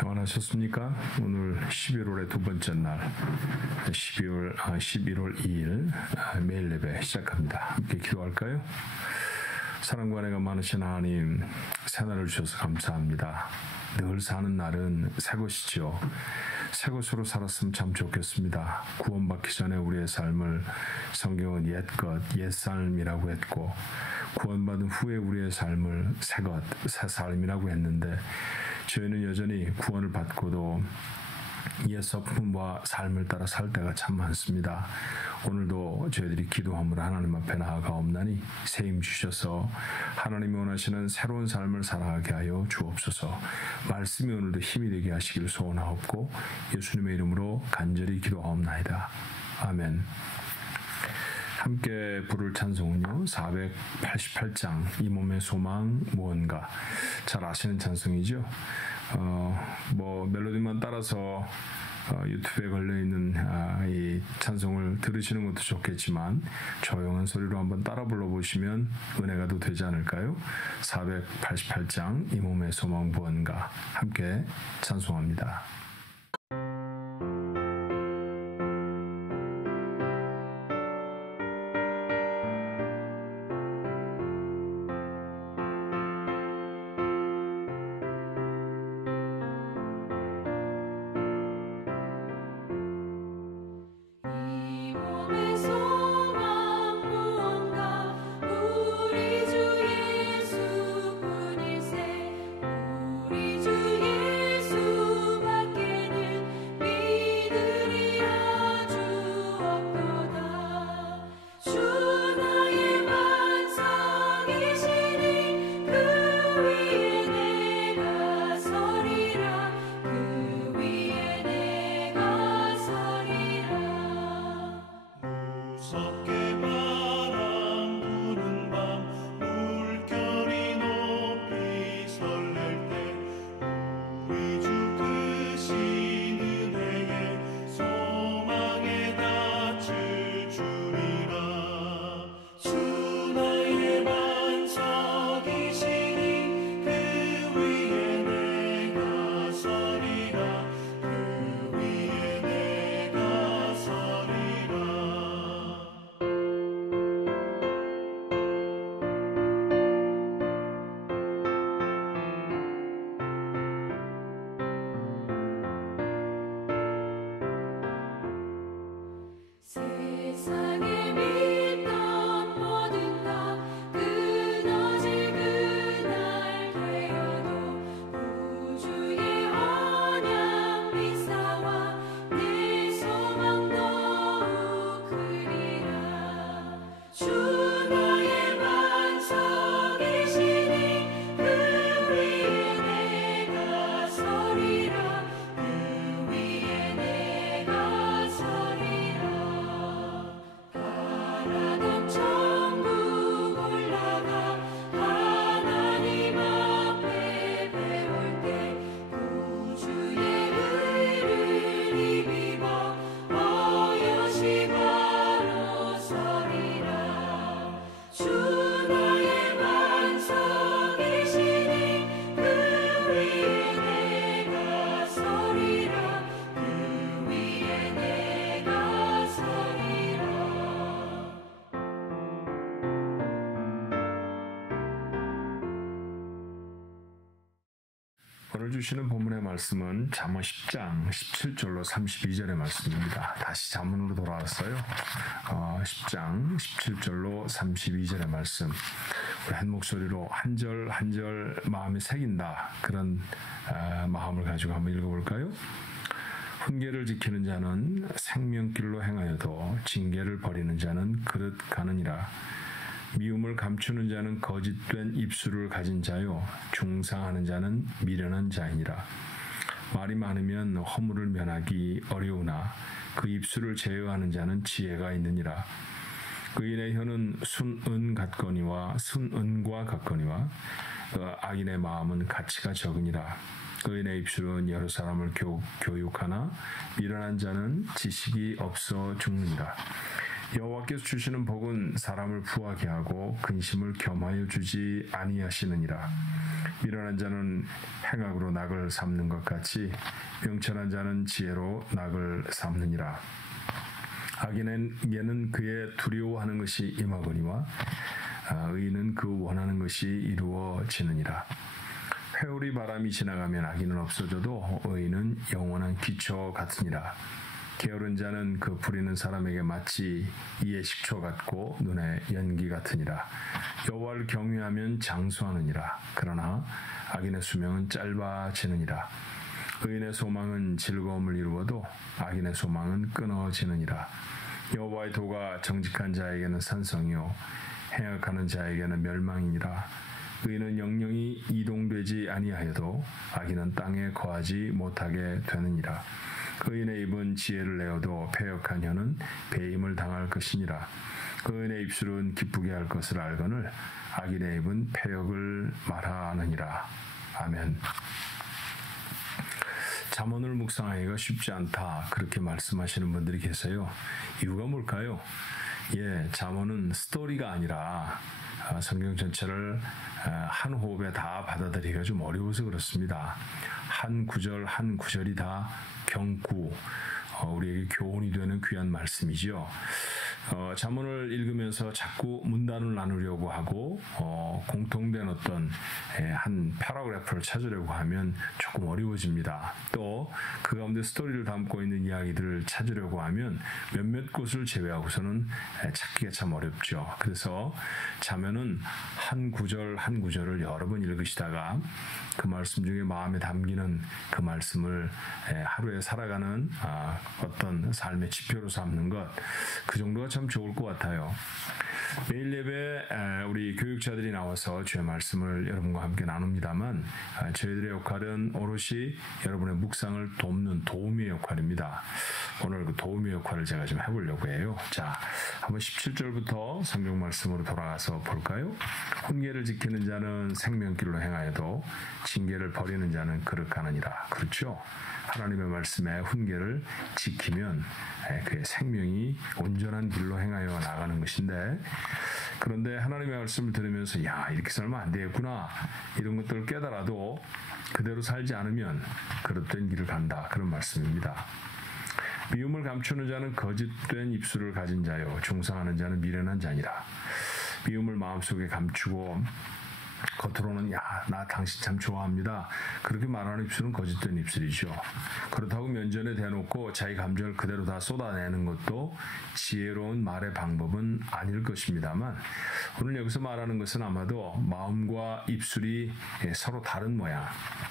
평안하셨습니까? 오늘 11월의 두 번째 날 11월 2일 매일 예배 시작합니다. 함께 기도할까요? 사랑과 은혜가 많으신 하나님, 새날을 주셔서 감사합니다. 늘 사는 날은 새 것이죠. 새 것으로 살았으면 참 좋겠습니다. 구원받기 전에 우리의 삶을 성경은 옛것, 옛삶이라고 했고, 구원받은 후에 우리의 삶을 새것, 새 삶이라고 했는데, 저희는 여전히 구원을 받고도 옛 성품과 삶을 따라 살 때가 참 많습니다. 오늘도 저희들이 기도함으로 하나님 앞에 나아가옵나니 새 힘 주셔서 하나님이 원하시는 새로운 삶을 살아가게 하여 주옵소서. 말씀이 오늘도 힘이 되게 하시길 소원하옵고 예수님의 이름으로 간절히 기도하옵나이다. 아멘. 함께 부를 찬송은요, 488장 이 몸의 소망 무언가. 잘 아시는 찬송이죠. 멜로디만 따라서 유튜브에 걸려있는 이 찬송을 들으시는 것도 좋겠지만 조용한 소리로 한번 따라 불러보시면 은혜가 더 되지 않을까요? 488장 이 몸의 소망 무언가. 함께 찬송합니다. 오늘 주시는 본문의 말씀은 잠언 10장 17절로 32절의 말씀입니다. 다시 잠언으로 돌아왔어요. 10장 17절로 32절의 말씀. 우리 한 목소리로 한 절 한 절 마음에 새긴다. 그런 마음을 가지고 한번 읽어볼까요? 훈계를 지키는 자는 생명길로 행하여도 징계를 버리는 자는 그릇 가느니라. 미움을 감추는 자는 거짓된 입술을 가진 자요, 중상하는 자는 미련한 자이니라. 말이 많으면 허물을 면하기 어려우나 그 입술을 제어하는 자는 지혜가 있느니라. 의인의 혀는 순은 같거니와 순은과 같거니와 악인의 마음은 가치가 적으니라. 의인의 입술은 여러 사람을 교육하나 미련한 자는 지식이 없어 죽느니라. 여호와께서 주시는 복은 사람을 부하게 하고 근심을 겸하여 주지 아니하시느니라. 미련한 자는 행악으로 낙을 삼는 것 같이 명철한 자는 지혜로 낙을 삼느니라. 악인에게는 그의 두려워하는 것이 임하거니와 의인은 그 원하는 것이 이루어지느니라. 회오리 바람이 지나가면 악인은 없어져도 의인은 영원한 기초 같으니라. 게으른 자는 그 부리는 사람에게 마치 이의 식초 같고 눈의 연기 같으니라. 여호와를 경외하면 장수하느니라. 그러나 악인의 수명은 짧아지느니라. 의인의 소망은 즐거움을 이루어도 악인의 소망은 끊어지느니라. 여호와의 도가 정직한 자에게는 산성이요 행악하는 자에게는 멸망이니라. 의인은 영영이 이동되지 아니하여도 악인은 땅에 거하지 못하게 되느니라. 의인의 입은 지혜를 내어도 패역한 혀는 배임을 당할 것이니라. 의인의 입술은 기쁘게 할 것을 알거늘 악인의 입은 패역을 말하느니라. 아멘. 잠언을 묵상하기가 쉽지 않다, 그렇게 말씀하시는 분들이 계세요. 이유가 뭘까요? 잠언은 스토리가 아니라 성경 전체를 한 호흡에 다 받아들이기가 좀 어려워서 그렇습니다. 한 구절 한 구절이 다 경구, 우리에게 교훈이 되는 귀한 말씀이죠. 잠언을 읽으면서 자꾸 문단을 나누려고 하고 공통된 어떤 한 패러그래프를 찾으려고 하면 조금 어려워집니다. 또 그 가운데 스토리를 담고 있는 이야기들을 찾으려고 하면 몇몇 곳을 제외하고서는 찾기가 참 어렵죠. 그래서 잠언은 한 구절 한 구절을 여러 번 읽으시다가 그 말씀 중에 마음에 담기는 그 말씀을 하루에 살아가는 어떤 삶의 지표로 삼는 것, 그 정도가 참 좋을 것 같아요. 매일 예배 우리 교육자들이 나와서 주의 말씀을 여러분과 함께 나눕니다만 저희들의 역할은 오롯이 여러분의 묵상을 돕는 도우미의 역할입니다. 오늘 그 도우미의 역할을 제가 좀 해보려고 해요. 자, 한번 17절부터 성경 말씀으로 돌아가서 볼까요? 훈계를 지키는 자는 생명길로 행하여도 징계를 버리는 자는 거룩하느니라. 그렇죠? 하나님의 말씀에 훈계를 지키면 그의 생명이 온전한 길로 행하여 나가는 것인데, 그런데 하나님의 말씀을 들으면서 이렇게 살면 안 되겠구나, 이런 것들을 깨달아도 그대로 살지 않으면 그릇된 길을 간다, 그런 말씀입니다. 미움을 감추는 자는 거짓된 입술을 가진 자요 중상하는 자는 미련한 자니라. 미움을 마음속에 감추고 겉으로는 나 당신 참 좋아합니다, 그렇게 말하는 입술은 거짓된 입술이죠. 그렇다고 면전에 대놓고 자기 감정을 그대로 다 쏟아내는 것도 지혜로운 말의 방법은 아닐 것입니다만, 오늘 여기서 말하는 것은 아마도 마음과 입술이 서로 다른 모양,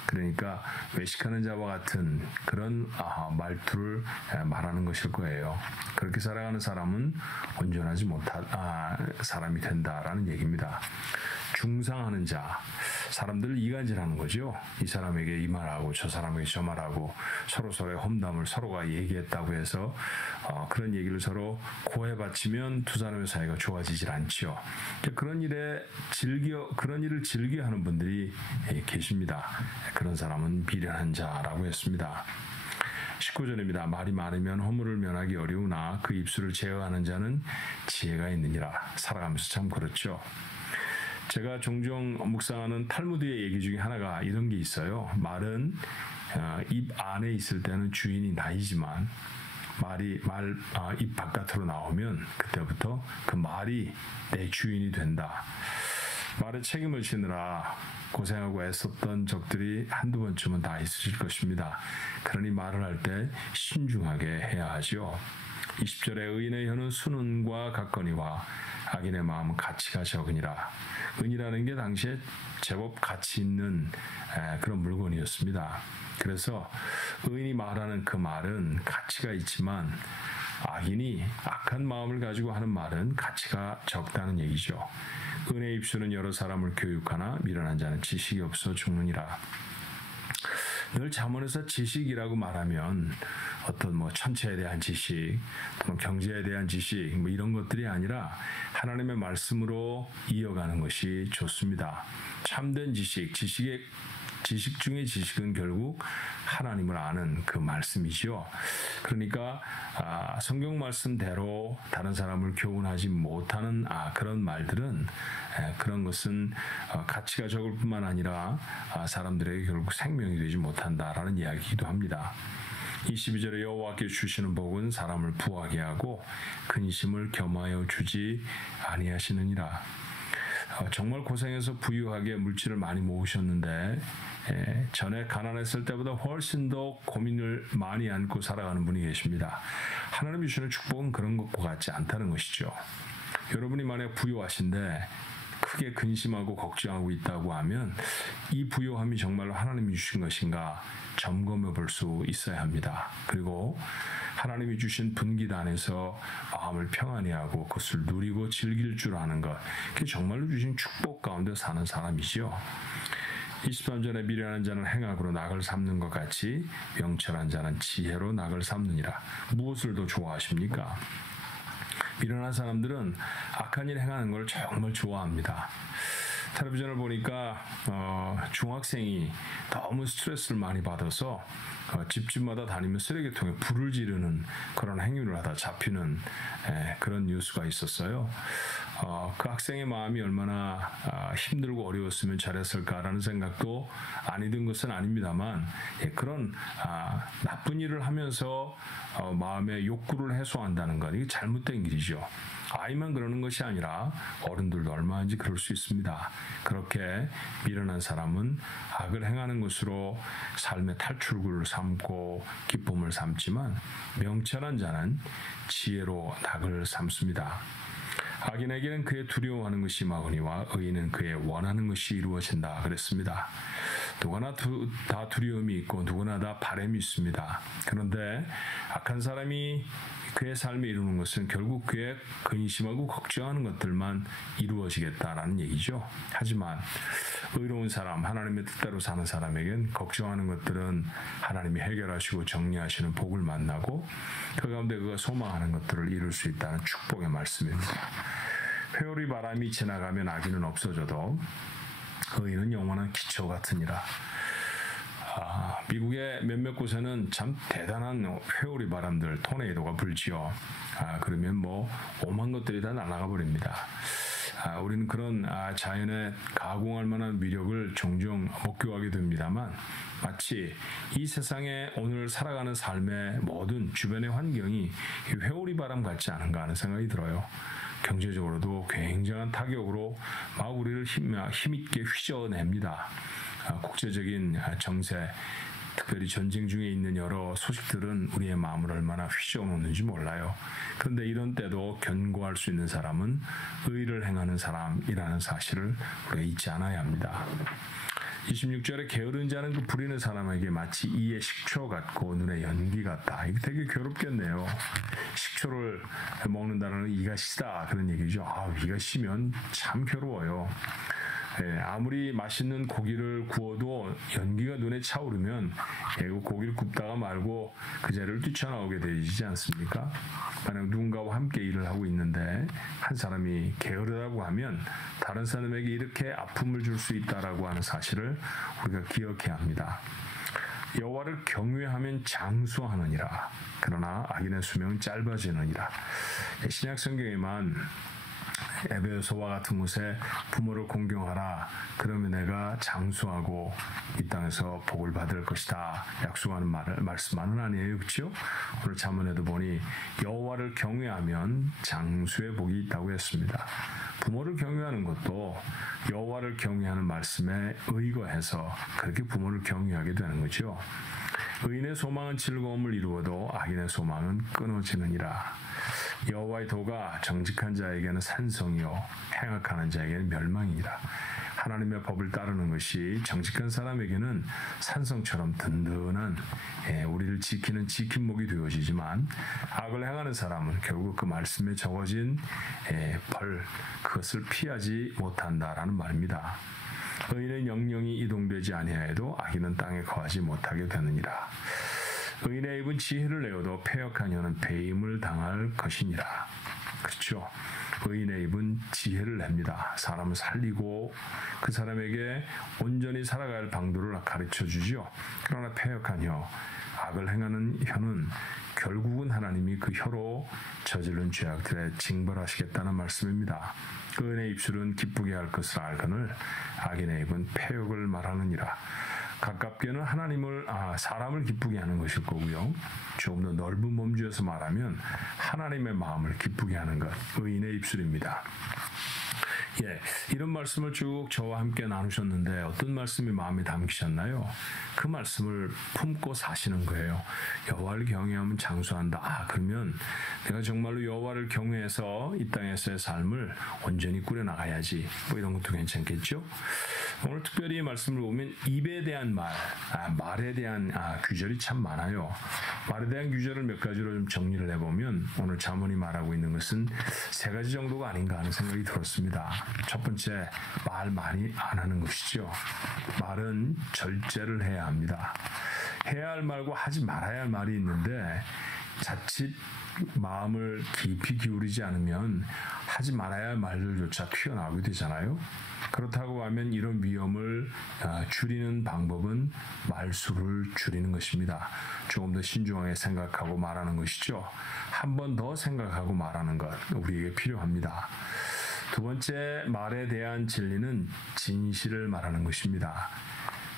그러니까 외식하는 자와 같은 그런 말투를 말하는 것일 거예요. 그렇게 살아가는 사람은 온전하지 못한 사람이 된다라는 얘기입니다. 중상하는 자, 사람들을 이간질하는 거죠. 이 사람에게 이 말하고 저 사람에게 저 말하고 서로서로의 험담을 서로가 얘기했다고 해서 그런 얘기를 서로 고해 바치면 두 사람의 사이가 좋아지질 않죠. 그런 일을 즐겨하는 분들이 계십니다. 그런 사람은 미련한 자라고 했습니다. 19절입니다. 말이 많으면 허물을 면하기 어려우나 그 입술을 제어하는 자는 지혜가 있느니라. 살아가면서 참 그렇죠. 제가 종종 묵상하는 탈무드의 얘기 중에 하나가 이런 게 있어요. 말은 입 안에 있을 때는 주인이 나이지만 입 바깥으로 나오면 그때부터 그 말이 내 주인이 된다. 말에 책임을 지느라 고생하고 애썼던 적들이 한두 번쯤은 다 있으실 것입니다. 그러니 말을 할 때 신중하게 해야 하죠. 20절에 의인의 혀는 순은과 같거니와 악인의 마음은 가치가 적으니라. 은이라는 게 당시에 제법 가치 있는 그런 물건이었습니다. 그래서 의인이 말하는 그 말은 가치가 있지만 악인이 악한 마음을 가지고 하는 말은 가치가 적다는 얘기죠. 은의 입술은 여러 사람을 교육하나 미련한 자는 지식이 없어 죽느니라. 늘 잠언에서 지식이라고 말하면 어떤 천체에 대한 지식, 또는 경제에 대한 지식, 이런 것들이 아니라 하나님의 말씀으로 이어가는 것이 좋습니다. 참된 지식의 지식 중에 지식은 결국 하나님을 아는 그 말씀이죠. 그러니까 성경 말씀대로 다른 사람을 교훈하지 못하는 그런 말들은 그런 것은 가치가 적을 뿐만 아니라 사람들에게 결국 생명이 되지 못한다라는 이야기이기도 합니다. 22절에 여호와께 주시는 복은 사람을 부하게 하고 근심을 겸하여 주지 아니하시느니라. 정말 고생해서 부유하게 물질을 많이 모으셨는데 전에 가난했을 때보다 훨씬 더 고민을 많이 안고 살아가는 분이 계십니다. 하나님이 주시는 축복은 그런 것과 같지 않다는 것이죠. 여러분이 만약 부유하신데 크게 근심하고 걱정하고 있다고 하면 이 부유함이 정말로 하나님이 주신 것인가 점검해 볼 수 있어야 합니다. 그리고 하나님이 주신 분기단 안에서 마음을 평안히 하고 그것을 누리고 즐길 줄 아는 것, 그게 정말로 주신 축복 가운데 사는 사람이죠. 23절에 미련한 자는 행악으로 낙을 삼는 것 같이 명철한 자는 지혜로 낙을 삼느니라. 무엇을 더 좋아하십니까? 미련한 사람들은 악한 일 행하는 걸 정말 좋아합니다. 텔레비전을 보니까 중학생이 너무 스트레스를 많이 받아서 집집마다 다니며 쓰레기통에 불을 지르는 그런 행위를 하다 잡히는 그런 뉴스가 있었어요. 그 학생의 마음이 얼마나 힘들고 어려웠으면 잘했을까라는 생각도 아니 든 것은 아닙니다만 그런 나쁜 일을 하면서 마음의 욕구를 해소한다는 건 이게 잘못된 길이죠. 아이만 그러는 것이 아니라 어른들도 얼마든지 그럴 수 있습니다. 그렇게 미련한 사람은 악을 행하는 것으로 삶의 탈출구를 삼고 기쁨을 삼지만 명철한 자는 지혜로 낙을 삼습니다. 악인에게는 그의 두려워하는 것이 마으니와 의인은 그의 원하는 것이 이루어진다 그랬습니다. 누구나 다 두려움이 있고 누구나 다 바람이 있습니다. 그런데 악한 사람이 그의 삶에 이루는 것은 결국 그의 근심하고 걱정하는 것들만 이루어지겠다라는 얘기죠. 하지만 의로운 사람, 하나님의 뜻대로 사는 사람에겐 걱정하는 것들은 하나님이 해결하시고 정리하시는 복을 만나고 그 가운데 그가 소망하는 것들을 이룰 수 있다는 축복의 말씀입니다. 회오리 바람이 지나가면 악인은 없어져도 의인은 영원한 기초 같으니라. 미국의 몇몇 곳에는 참 대단한 회오리 바람들, 토네이도가 불지요. 그러면 뭐 오만 것들이 다 날아가 버립니다. 우리는 그런 자연의 가공할 만한 위력을 종종 목격하게 됩니다만 마치 이 세상에 오늘 살아가는 삶의 모든 주변의 환경이 회오리 바람 같지 않은가 하는 생각이 들어요. 경제적으로도 굉장한 타격으로 막 우리를 힘있게 휘저어냅니다. 국제적인 정세, 특별히 전쟁 중에 있는 여러 소식들은 우리의 마음을 얼마나 휘저어놓는지 몰라요. 그런데 이런 때도 견고할 수 있는 사람은 의를 행하는 사람이라는 사실을 우리가 잊지 않아야 합니다. 26절에 게으른 자는 그 부리는 사람에게 마치 이에 식초 같고 눈에 연기 같다. 이거 되게 괴롭겠네요. 식초를 먹는다는 건 이가 시다 그런 얘기죠. 이가 시면 참 괴로워요. 아무리 맛있는 고기를 구워도 연기가 눈에 차오르면 고기를 굽다가 말고 그 자리를 뛰쳐나오게 되지 않습니까? 만약 누군가와 함께 일을 하고 있는데 한 사람이 게으르다고 하면 다른 사람에게 이렇게 아픔을 줄 수 있다라고 하는 사실을 우리가 기억해야 합니다. 여호와를 경외하면 장수하느니라. 그러나 악인의 수명은 짧아지느니라. 신약 성경에만 에베소와 같은 곳에 부모를 공경하라. 그러면 내가 장수하고 이 땅에서 복을 받을 것이다. 약속하는 말씀만은 아니에요. 그렇죠? 오늘 잠언에도 보니 여호와를 경외하면 장수의 복이 있다고 했습니다. 부모를 경외하는 것도 여호와를 경외하는 말씀에 의거해서 그렇게 부모를 경외하게 되는 거죠. 의인의 소망은 즐거움을 이루어도 악인의 소망은 끊어지느니라. 여호와의 도가 정직한 자에게는 산성이요 행악하는 자에게는 멸망이니라. 하나님의 법을 따르는 것이 정직한 사람에게는 산성처럼 든든한 우리를 지키는 지킴목이 되어지지만 악을 행하는 사람은 결국 그 말씀에 적어진 벌 그것을 피하지 못한다라는 말입니다. 의인의 영영이 이동되지 아니하여도 악인은 땅에 거하지 못하게 되느니라. 의인의 입은 지혜를 내어도 패역한 이는 배임을 당할 것이니라. 그렇죠. 의인의 입은 지혜를 냅니다. 사람을 살리고 그 사람에게 온전히 살아갈 방도를 가르쳐 주지요. 그러나 패역한 혀, 악을 행하는 혀는 결국은 하나님이 그 혀로 저지른 죄악들에 징벌하시겠다는 말씀입니다. 의인의 입술은 기쁘게 할 것을 알거늘 악인의 입은 패역을 말하느니라. 가깝게는 사람을 기쁘게 하는 것일 거고요. 조금 더 넓은 범주에서 말하면 하나님의 마음을 기쁘게 하는 것, 의인의 입술입니다. 이런 말씀을 쭉 저와 함께 나누셨는데 어떤 말씀이 마음에 담기셨나요? 그 말씀을 품고 사시는 거예요. 여호와를 경외하면 장수한다. 그러면 내가 정말로 여호와를 경외해서 이 땅에서의 삶을 온전히 꾸려나가야지. 이런 것도 괜찮겠죠? 오늘 특별히 말씀을 보면 입에 대한 말에 대한 규절이 참 많아요. 말에 대한 규절을 몇 가지로 좀 정리를 해보면 오늘 잠언이 말하고 있는 것은 3가지 정도가 아닌가 하는 생각이 들었습니다. 첫 번째, 말 많이 안 하는 것이죠. 말은 절제를 해야 합니다. 해야 할 말과 하지 말아야 할 말이 있는데 자칫 마음을 깊이 기울이지 않으면 하지 말아야 할 말들조차 튀어나오게 되잖아요. 그렇다고 하면 이런 위험을 줄이는 방법은 말수를 줄이는 것입니다. 조금 더 신중하게 생각하고 말하는 것이죠. 한 번 더 생각하고 말하는 것, 우리에게 필요합니다. 두 번째, 말에 대한 진리는 진실을 말하는 것입니다.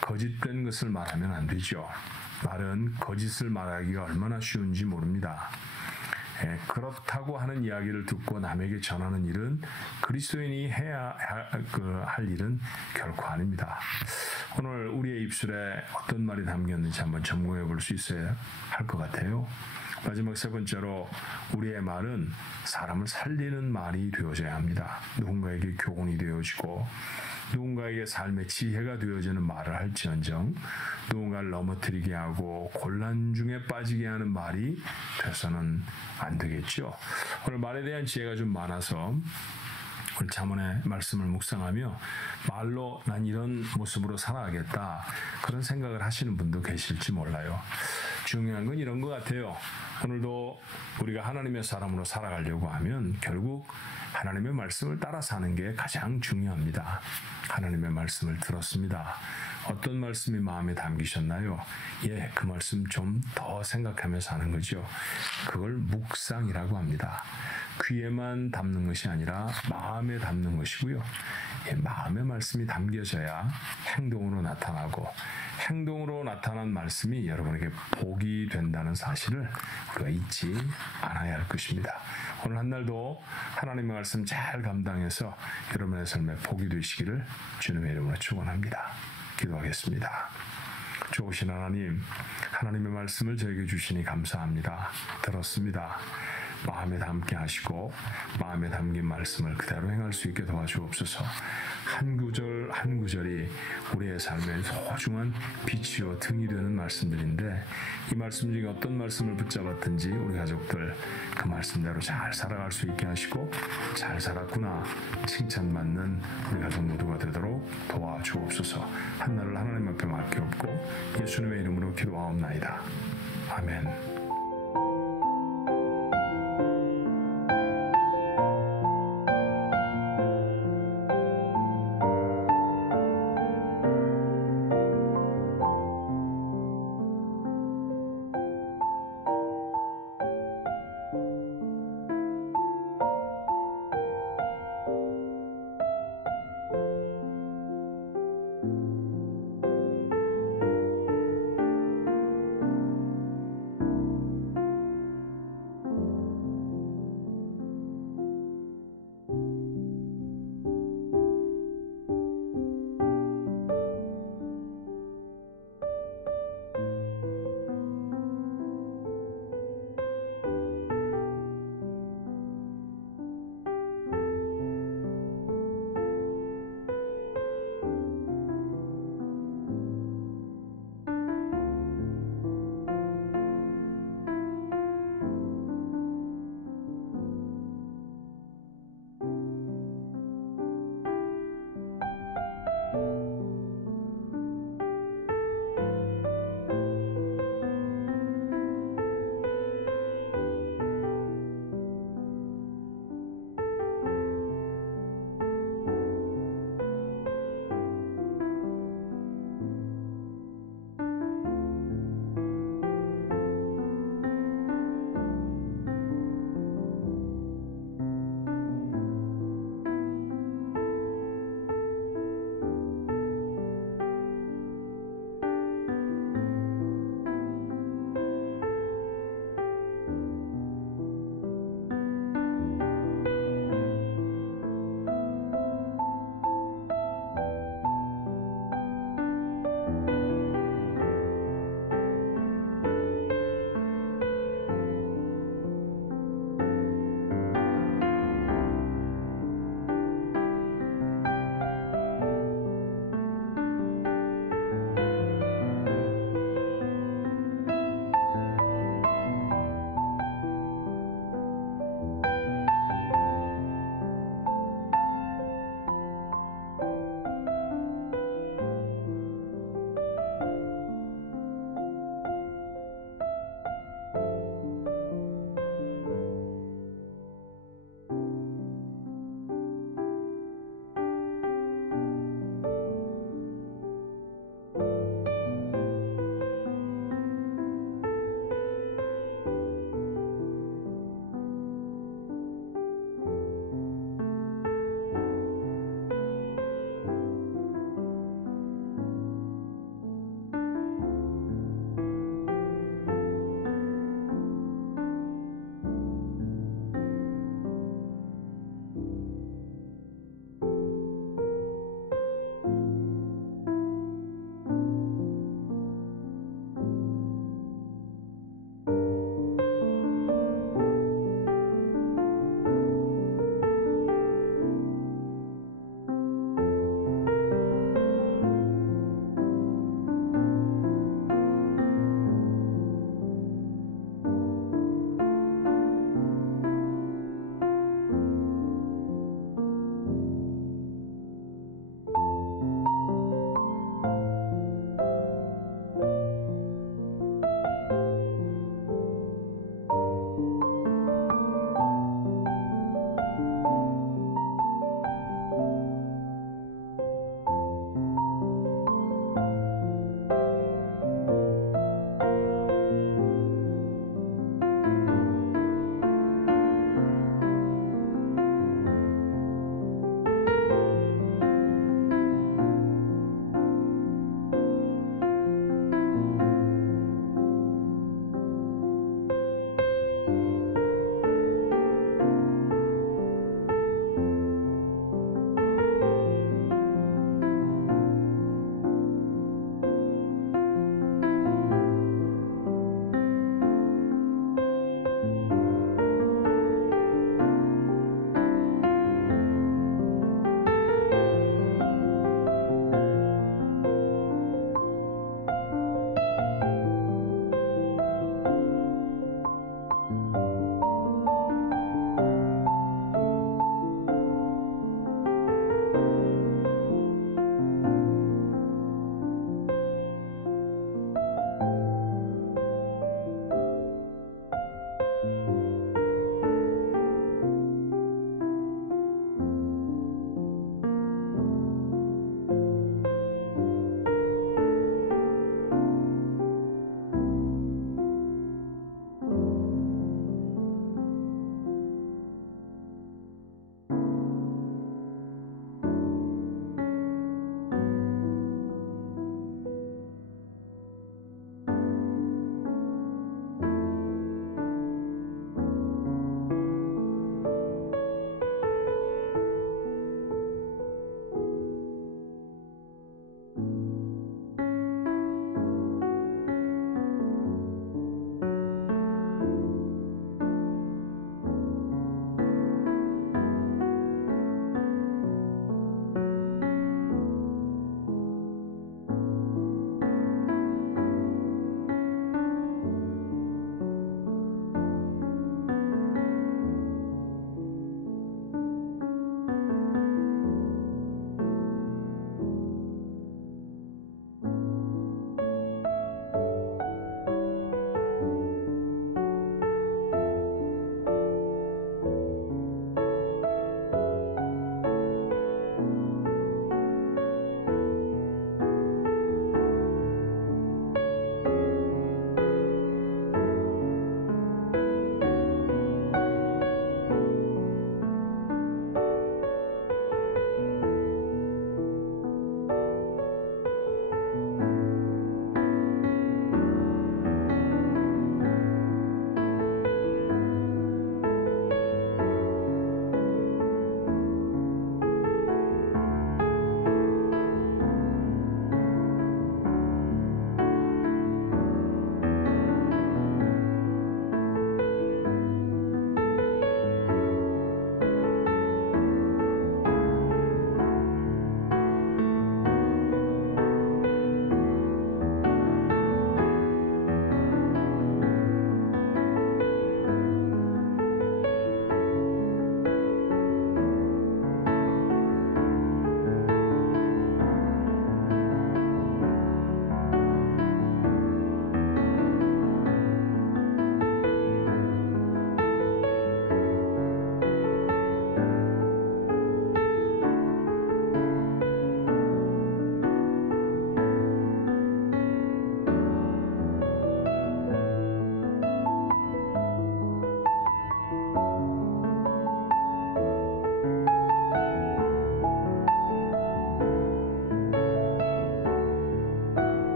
거짓된 것을 말하면 안 되죠. 말은 거짓을 말하기가 얼마나 쉬운지 모릅니다. 그렇다고 하는 이야기를 듣고 남에게 전하는 일은 그리스도인이 해야 할 일은 결코 아닙니다. 오늘 우리의 입술에 어떤 말이 담겼는지 한번 점검해 볼 수 있어야 할 것 같아요. 마지막 3번째로 우리의 말은 사람을 살리는 말이 되어져야 합니다. 누군가에게 교훈이 되어지고 누군가에게 삶의 지혜가 되어지는 말을 할지언정 누군가를 넘어뜨리게 하고 곤란 중에 빠지게 하는 말이 돼서는 안 되겠죠. 오늘 말에 대한 지혜가 좀 많아서 오늘 잠언의 말씀을 묵상하며 말로 난 이런 모습으로 살아야겠다 그런 생각을 하시는 분도 계실지 몰라요. 중요한 건 이런 것 같아요. 오늘도 우리가 하나님의 사람으로 살아가려고 하면 결국 하나님의 말씀을 따라 사는 게 가장 중요합니다. 하나님의 말씀을 들었습니다. 어떤 말씀이 마음에 담기셨나요? 그 말씀 좀 더 생각하면서 하는 거죠. 그걸 묵상이라고 합니다. 귀에만 담는 것이 아니라 마음에 담는 것이고요. 마음의 말씀이 담겨져야 행동으로 나타나고 행동으로 나타난 말씀이 여러분에게 복이 된다는 사실을 우리가 잊지 않아야 할 것입니다. 오늘 한 날도 하나님의 말씀 잘 감당해서 여러분의 삶에 복이 되시기를 주님의 이름으로 축원합니다. 기도하겠습니다. 좋으신 하나님, 하나님의 말씀을 저에게 주시니 감사합니다. 들었습니다. 마음에 담게 하시고 마음에 담긴 말씀을 그대로 행할 수 있게 도와주옵소서. 한 구절 한 구절이 우리의 삶의 소중한 빛이요 등이 되는 말씀들인데 이 말씀 중에 어떤 말씀을 붙잡았든지 우리 가족들 그 말씀대로 잘 살아갈 수 있게 하시고 잘 살았구나 칭찬받는 우리 가족 모두가 되도록 도와주옵소서. 한날을 하나님 앞에 맡기옵고 예수님의 이름으로 기도하옵나이다. 아멘.